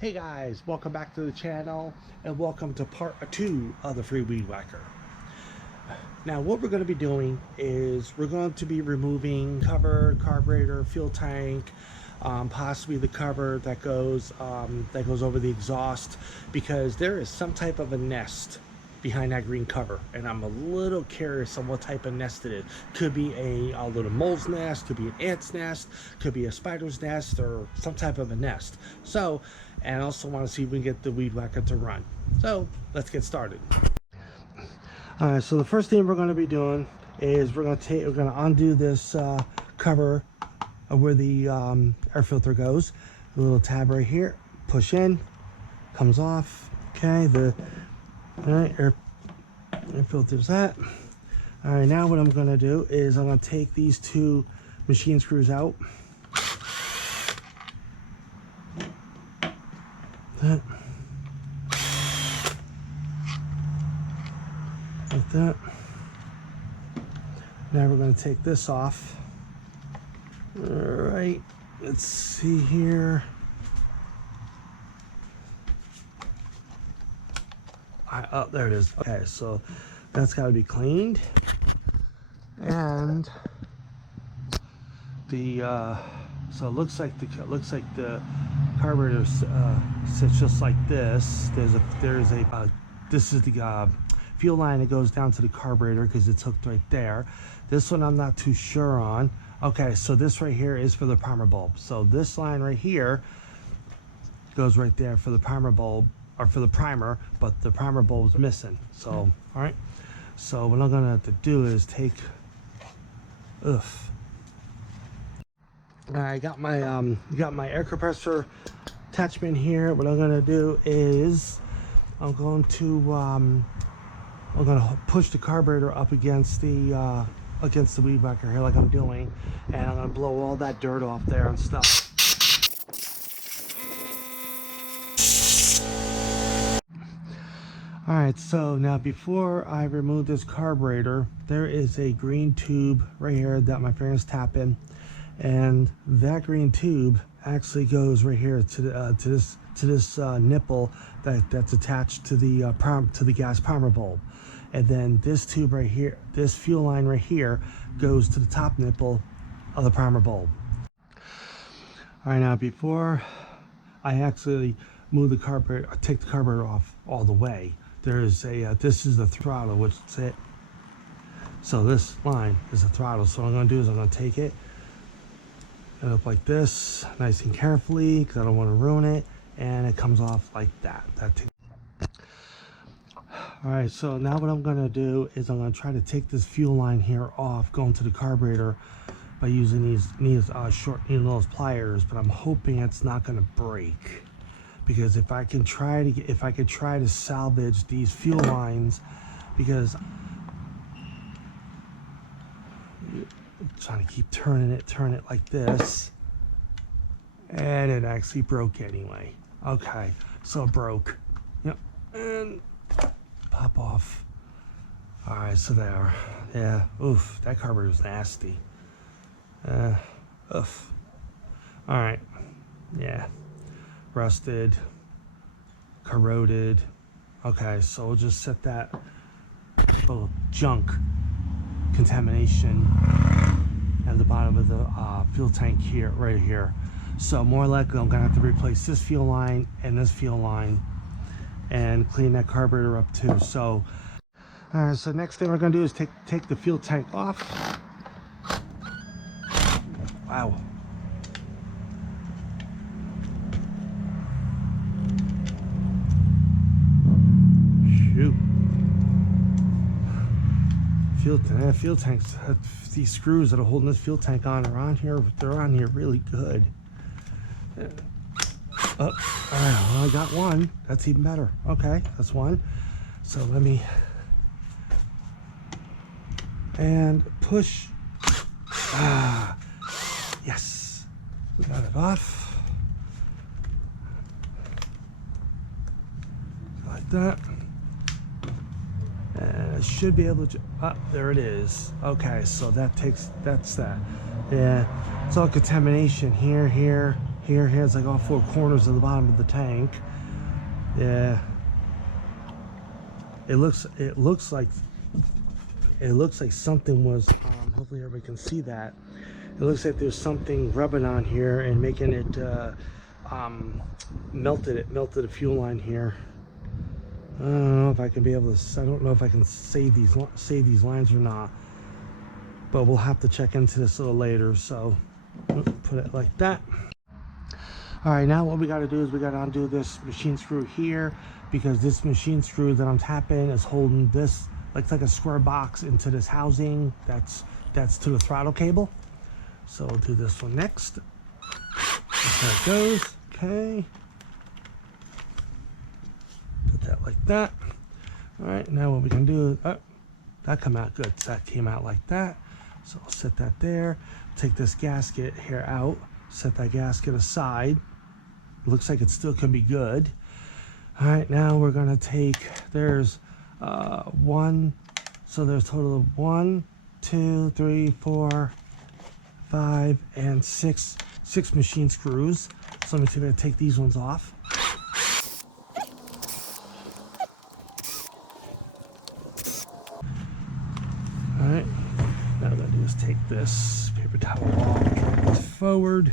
Hey guys, welcome back to the channel and welcome to part 2 of the free WeedWacker. Now what we're going to be doing is we're going to be removing cover, carburetor, fuel tank, possibly the cover that goes over the exhaust, because there is some type of a nest behind that green cover and I'm a little curious on what type of nest it is. Could be a little mole's nest, could be an ant's nest, could be a spider's nest, or some type of a nest. So, and I also want to see if we can get the WeedWacker to run. So let's get started. Alright, so the first thing we're going to be doing is we're going to undo this cover of where the air filter goes. A little tab right here, push in, comes off. Okay, alright, air filters that. Alright, now what I'm going to do is I'm going to take these two machine screws out. That. Like that. Now we're going to take this off. Alright, let's see here. Oh, there it is. Okay, so that's got to be cleaned, and the so it looks like the carburetor sits just like this. This is the fuel line that goes down to the carburetor because it's hooked right there. This one I'm not too sure on. Okay, so this right here is for the primer bulb. So this line right here goes right there for the primer bulb, or for the primer, but the primer bulb is missing. So, all right. So what I'm gonna have to do is take. I got my air compressor attachment here. What I'm gonna do is I'm gonna push the carburetor up against the WeedWacker here, like I'm doing, and I'm gonna blow all that dirt off there and stuff. Alright, so now before I remove this carburetor, there is a green tube right here that my fingers tap in, and that green tube actually goes right here to this nipple that's attached to the gas primer bulb, and then this tube right here, this fuel line right here, goes to the top nipple of the primer bulb. Alright, now before I actually move the carburetor, take the carburetor off all the way, there's a this is the throttle, which is it. So this line is the throttle. So what I'm going to do is I'm going to take it and up like this, nice and carefully, because I don't want to ruin it, and it comes off like that. All right, so now what I'm going to do is I'm going to try to take this fuel line here off, going to the carburetor, by using these short needle pliers, but I'm hoping it's not going to break. Because if I could try to salvage these fuel lines, because I'm trying to keep turning it like this, and it actually broke anyway. Okay, so it broke. Yep, and pop off. All right, so there. Yeah. Oof, that carburetor's nasty. Oof. All right. Yeah. Rusted, corroded. Okay, so we'll just set that little junk contamination at the bottom of the fuel tank here, right here. So more likely I'm gonna have to replace this fuel line and this fuel line and clean that carburetor up too. So all right, so next thing we're gonna do is take the fuel tank off. Wow. Fuel tanks, these screws that are holding this fuel tank on are on here. They're on here really good. Oh, all right, well, I got one. That's even better. Okay, that's one. So let me and push. Yes, we got it off like that. And I should be able to, there it is. Okay, so that's that. Yeah, it's all contamination here, Here, here's like all four corners of the bottom of the tank. Yeah. It looks like something was, hopefully everybody can see that. It looks like there's something rubbing on here and making it, melted the fuel line here. I don't know if I can be able to, I don't know if I can save these lines or not, but we'll have to check into this a little later. So put it like that. All right, now what we got to do is we got to undo this machine screw here, because this machine screw that I'm tapping is holding this like a square box into this housing that's to the throttle cable. So we'll do this one next. That's how it goes. Okay. Put that like that. All right, now what we can do is, that come out good. So that came out like that. So I'll set that there. Take this gasket here out. Set that gasket aside. It looks like it still can be good. All right, now we're gonna take, there's one, so there's a total of 1, 2, 3, 4, 5, and 6 machine screws. So let me see if I can take these ones off. All right, now what I'm gonna do is take this paper towel off, drag this forward.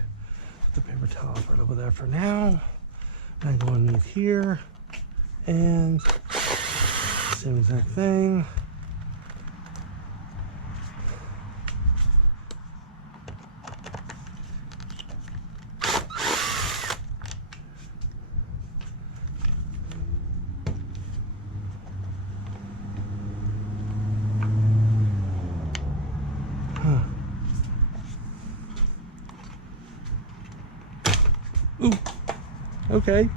Put the paper towel right over there for now. And go underneath here, and same exact thing. Ooh, okay.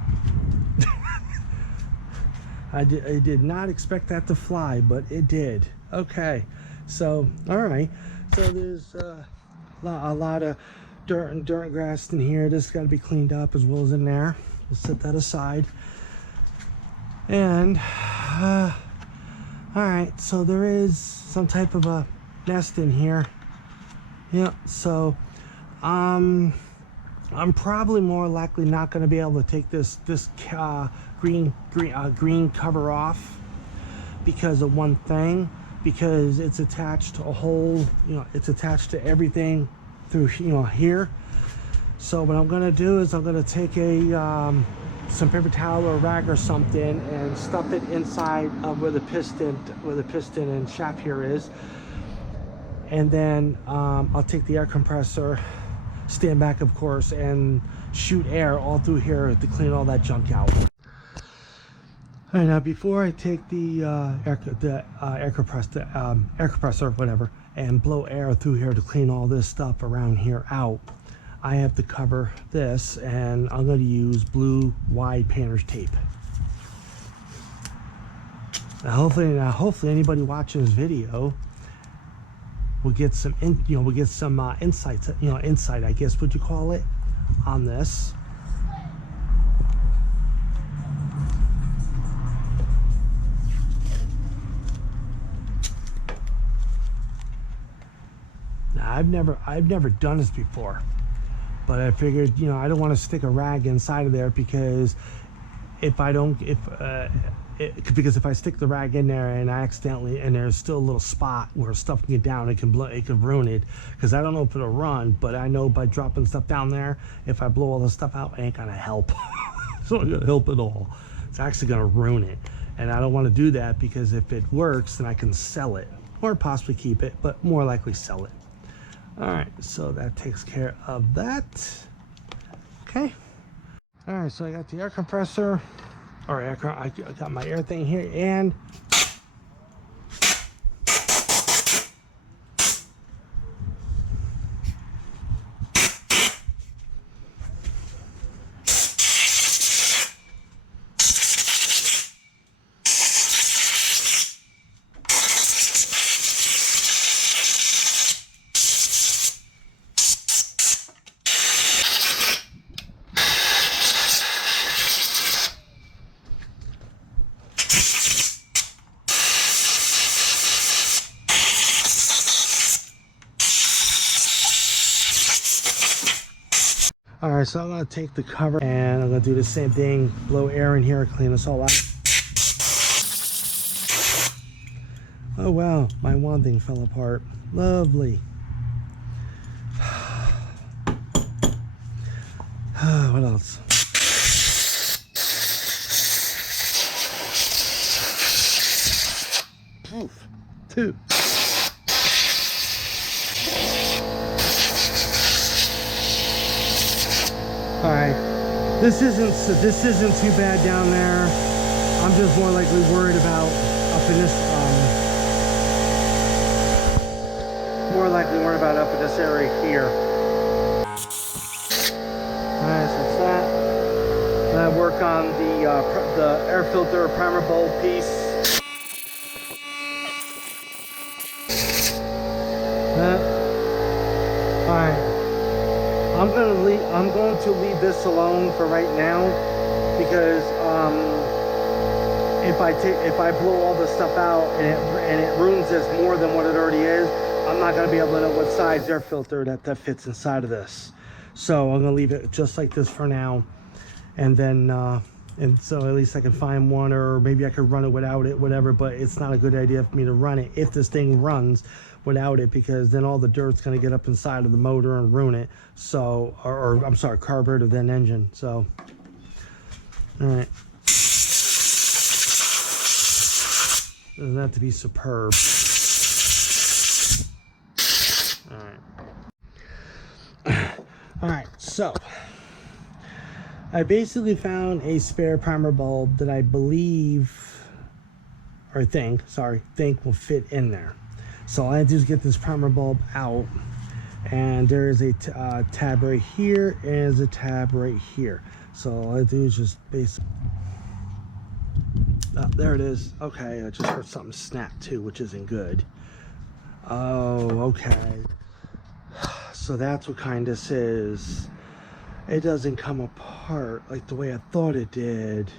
I did not expect that to fly, but it did. Okay, so all right. So there's a lot of dirt and grass in here. This got to be cleaned up as well as in there. We'll set that aside. And all right, so there is some type of a nest in here. Yeah. So I'm probably more likely not going to be able to take this green cover off because of one thing, because it's attached to a whole, it's attached to everything through, here. So what I'm going to do is I'm going to take some paper towel or rag or something and stuff it inside where the piston and shaft here is, and then I'll take the air compressor, stand back of course, and shoot air all through here to clean all that junk out. All right, now before I take the air compressor, whatever, and blow air through here to clean all this stuff around here out, I have to cover this, and I'm going to use blue wide painter's tape. Now hopefully anybody watching this video will get some insights, insight, I guess, would you call it, on this. Now, I've never done this before, but I figured, I don't want to stick a rag inside of there, because if I stick the rag in there and I accidentally, and there's still a little spot where stuff can get down, it can ruin it, because I don't know if it'll run, but I know by dropping stuff down there, if I blow all the stuff out, it ain't gonna help. It's not gonna help at all. It's actually gonna ruin it, and I don't want to do that, because if it works, then I can sell it, or possibly keep it, but more likely sell it. All right, so that takes care of that. Okay. All right, so I got the air compressor. All right, I got my air thing here, and All right, so I'm gonna take the cover and I'm gonna do the same thing, blow air in here, clean this all out. Oh wow, my wand thing fell apart. Lovely. What else? Oof. Two. All right, this isn't too bad down there. I'm just more likely worried about up in this area here. All right, so that's that. Then I work on the air filter primer bulb piece. All right. I'm going to leave this alone for right now, because if I blow all this stuff out and it ruins this more than what it already is, I'm not going to be able to know what size air filter that fits inside of this. So I'm going to leave it just like this for now, and then and so at least I can find one, or maybe I could run it without it, whatever. But it's not a good idea for me to run it if this thing runs without it, because then all the dirt's going to get up inside of the motor and ruin it. So, or I'm sorry, carburetor then engine. So, all right, doesn't have to be superb. All right, so I basically found a spare primer bulb that I believe, or think will fit in there. So all I have to do is get this primer bulb out, and there is a tab right here, and there's a tab right here. So all I do is just there it is. Okay, I just heard something snap too, which isn't good. Oh, okay. So that's what kind this is. It doesn't come apart like the way I thought it did.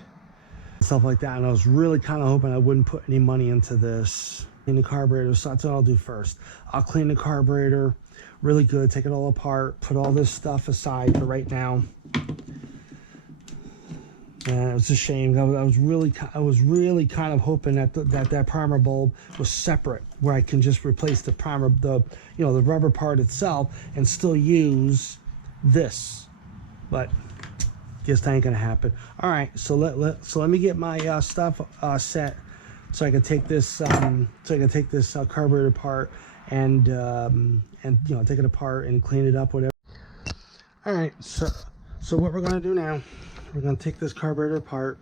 Stuff like that, and I was really kind of hoping I wouldn't put any money into this. In the carburetor, so that's what I'll do first. I'll clean the carburetor really good, take it all apart, put all this stuff aside for right now. And it was a shame. I was really kind of hoping that that primer bulb was separate, where I can just replace the primer, the rubber part itself, and still use this. But guess that ain't gonna happen. All right, so let me get my stuff set, so I can take this carburetor apart and take it apart and clean it up, whatever. All right, so what we're gonna do now, we're gonna take this carburetor apart.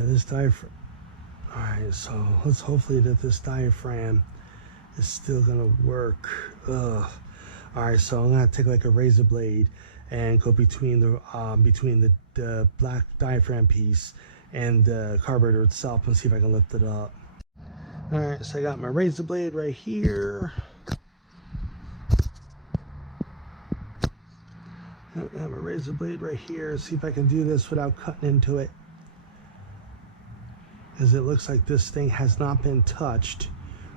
This diaphragm. All right, so let's hopefully that this diaphragm is still gonna work. Ugh. All right, so I'm gonna take like a razor blade and go between the black diaphragm piece and the carburetor itself and see if I can lift it up. All right, so I got my razor blade right here. I have a razor blade right here. See if I can do this without cutting into it, because it looks like this thing has not been touched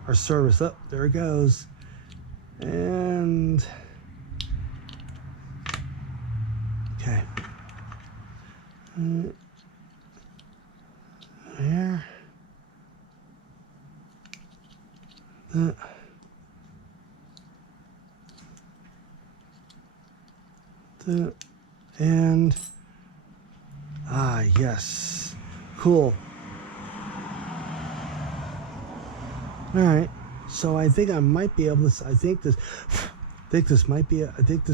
or serviced. Oh, there it goes. And okay, there, and yes, cool. All right, so I think I might be able to. I think this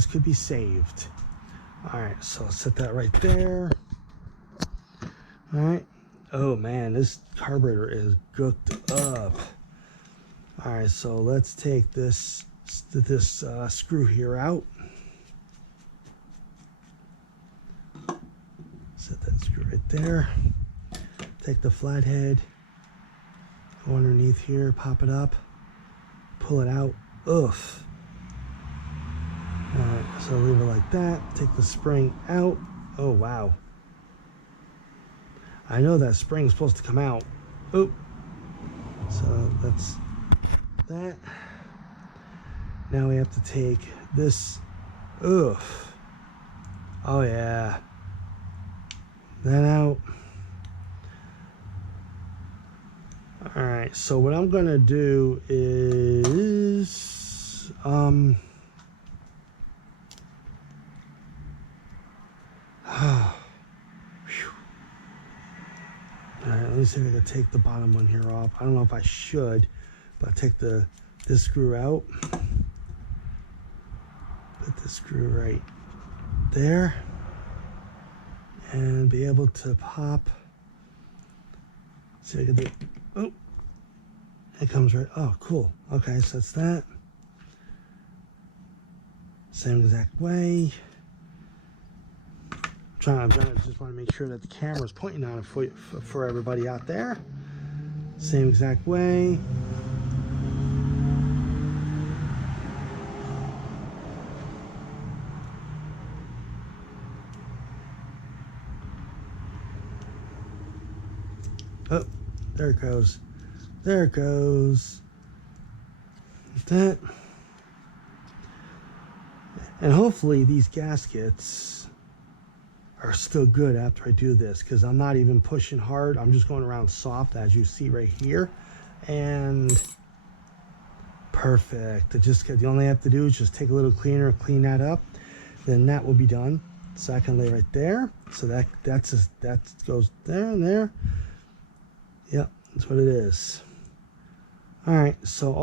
could be saved. All right, so I'll set that right there. All right. Oh man, this carburetor is gooked up. All right, so let's take this screw here out. right there. Take the flathead, go underneath here, pop it up, pull it out. Oof. Alright, so leave it like that. Take the spring out. Oh, wow. I know that spring's supposed to come out. Oop. So that's that. Now we have to take this. Oof. Oh, yeah. That out. Alright, so what I'm gonna do is Alright, let me see if I can take the bottom one here off. I don't know if I should, but I'll take this screw out. Put the screw right there and be able to pop. See if I can do. Oh, it comes right. Oh, cool. Okay, so that's that. Same exact way. I'm trying to just want to make sure that the camera's pointing on it for everybody out there. Same exact way. Oh, there it goes. There it goes. Like that. And hopefully these gaskets are still good after I do this, because I'm not even pushing hard. I'm just going around soft, as you see right here. And perfect. The only I have to do is just take a little cleaner, clean that up. Then that will be done. So I can lay right there. So that goes there and there. Yep, that's what it is. All right, so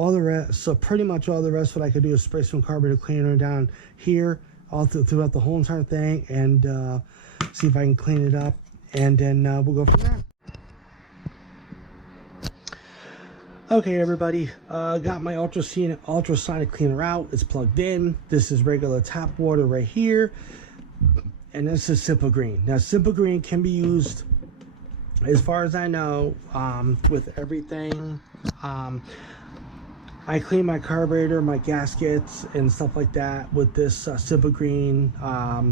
pretty much all the rest, what I could do is spray some carburetor cleaner down here, all throughout the whole entire thing, and see if I can clean it up, and then we'll go from there. Okay, everybody, got my ultrasonic cleaner out. It's plugged in. This is regular tap water right here, and this is Simple Green. Now, Simple Green can be used, as far as I know, with everything. I clean my carburetor, my gaskets, and stuff like that with this Simple Green,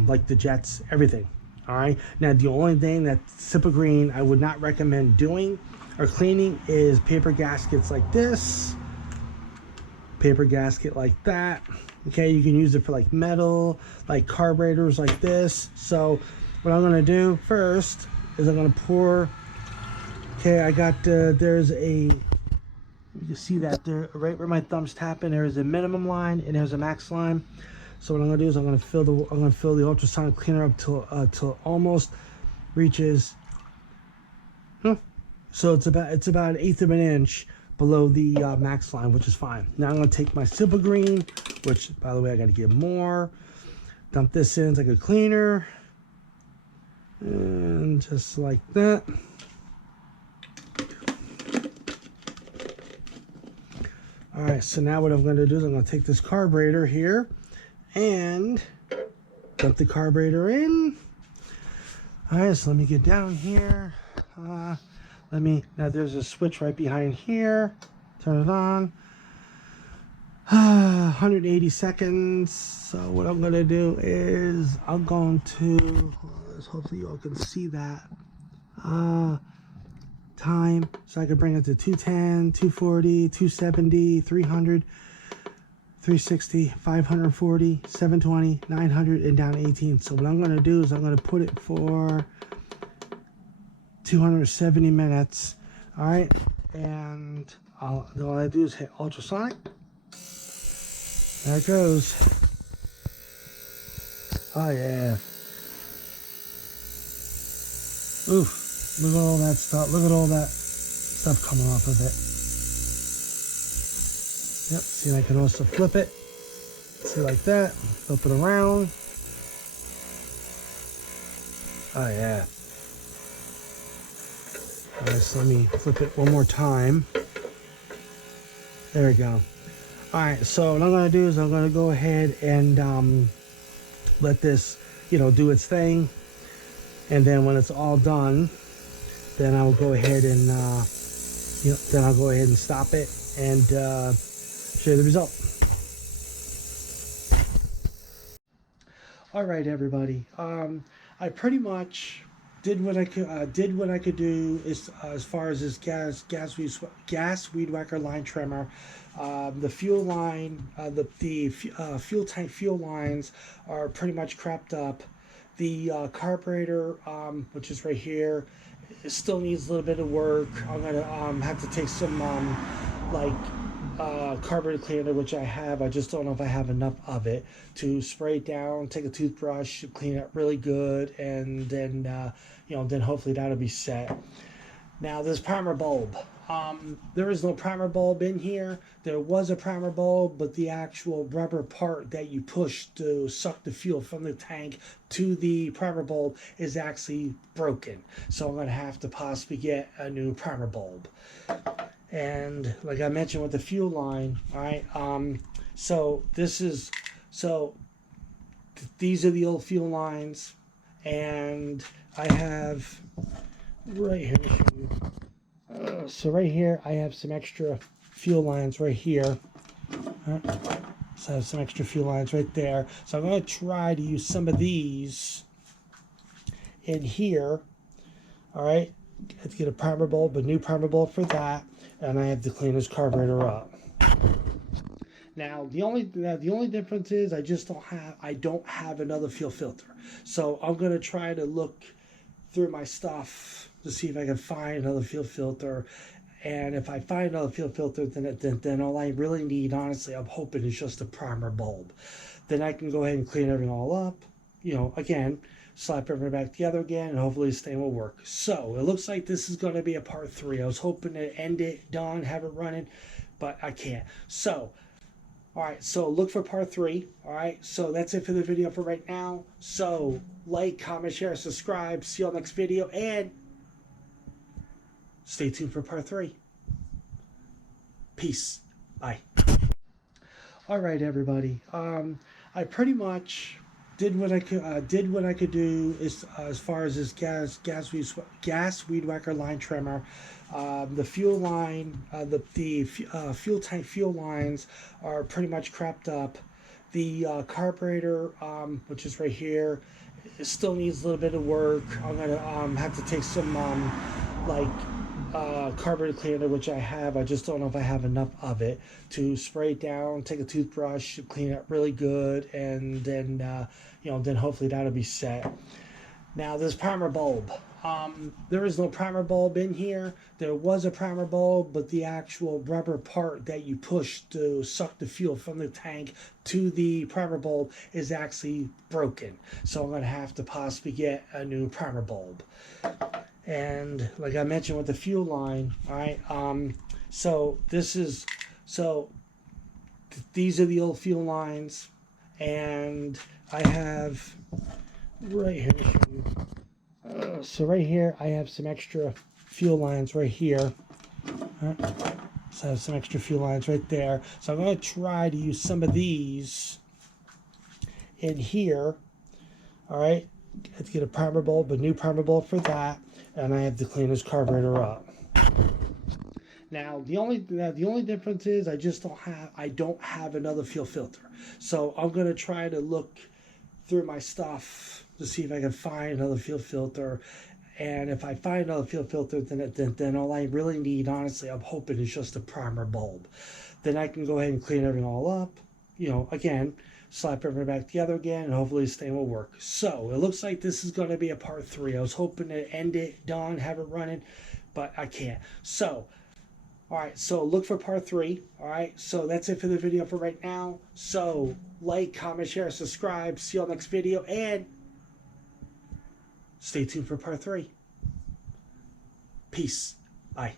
like the jets, everything. All right. Now, the only thing that Simple Green I would not recommend doing or cleaning is paper gaskets like this, paper gasket like that. Okay, you can use it for like metal, like carburetors like this. So, what I'm gonna do first is I'm gonna pour. Okay, I got there's a. You can see that there, right where my thumb's tapping. There's a minimum line and there's a max line. So what I'm gonna do is I'm gonna fill the ultrasonic cleaner up till almost reaches. So it's about 1/8 of an inch below the max line, which is fine. Now I'm gonna take my Simple Green, which by the way I gotta get more. Dump this in like a cleaner, and just like that. All right, so now what I'm going to do is I'm going to take this carburetor here and dump the carburetor in. All right, so let me get down here. Now there's a switch right behind here. Turn it on. 180 seconds. So what I'm going to do is I'm going to, hopefully you all can see that. Time, so I could bring it to 210, 240, 270, 300, 360, 540, 720, 900, and down 18. So what I'm going to do is I'm going to put it for 270 minutes. All right, and all I do is hit ultrasonic. There it goes. Oh yeah. Oof. Look at all that stuff. Look at all that stuff coming off of it. Yep. See, and I can also flip it. See, like that. Flip it around. Oh, yeah. All right, so let me flip it one more time. There we go. All right, so what I'm going to do is I'm going to go ahead and let this, do its thing. And then when it's all done, then I'll go ahead and then I'll go ahead and stop it and show you the result. All right, everybody. I pretty much did what I could do as far as this gas WeedWacker line trimmer. The fuel line, the fuel tank fuel lines are pretty much crapped up. The carburetor, which is right here, it still needs a little bit of work. I'm gonna have to take some carburetor cleaner, which I have. I just don't know if I have enough of it to spray it down, take a toothbrush, clean it really good, and then then hopefully that'll be set. Now this primer bulb, there is no primer bulb in here. There was a primer bulb, but the actual rubber part that you push to suck the fuel from the tank to the primer bulb is actually broken. So I'm gonna have to possibly get a new primer bulb. And like I mentioned with the fuel line, all right, these are the old fuel lines, and I have right here. So right here, I have some extra fuel lines right here. So I have some extra fuel lines right there. So I'm going to try to use some of these in here. All right, let's get a primer bulb, a new primer bulb for that, and I have to clean this carburetor up. Now the only difference is I don't have another fuel filter. So I'm going to try to look through my stuff to see if I can find another fuel filter. And if I find another fuel filter, then all I really need, honestly, I'm hoping is just a primer bulb. Then I can go ahead and clean everything all up, again, slap everything back together again, and hopefully this thing will work. So it looks like this is going to be a part 3. I was hoping to end it, done, have it running, but I can't. So all right, so look for part 3. All right, so that's it for the video for right now. So like, comment, share, subscribe. See you on the next video, and stay tuned for part 3. Peace. Bye. All right, everybody. I pretty much did what I could do as far as this gas WeedWacker line trimmer. The fuel line, the fuel tank fuel lines are pretty much crapped up. The carburetor, which is right here, it still needs a little bit of work. I'm gonna have to take some carburetor cleaner, which I have. I just don't know if I have enough of it to spray it down, take a toothbrush, clean it really good, and then then hopefully that'll be set. Now this primer bulb, there is no primer bulb in here. There was a primer bulb, but the actual rubber part that you push to suck the fuel from the tank to the primer bulb is actually broken. So I'm going to have to possibly get a new primer bulb. And like I mentioned with the fuel line, all right, these are the old fuel lines, and I have right here. So right here, I have some extra fuel lines right here. So I have some extra fuel lines right there. So I'm going to try to use some of these in here. All right, let's get a primer bulb, a new primer bulb for that, and I have to clean this carburetor up. Now the only difference is I don't have another fuel filter. So I'm going to try to look through my stuff to see if I can find another fuel filter. And if I find another fuel filter, then all I really need, honestly, I'm hoping is just a primer bulb. Then I can go ahead and clean everything all up, again, slap everything back together again, and hopefully this thing will work. So it looks like this is going to be a part 3. I was hoping to end it, done, have it running, but I can't. So all right, so look for part 3. All right, so that's it for the video for right now. So like, comment, share, subscribe. See you on the next video, and stay tuned for part 3. Peace. Bye.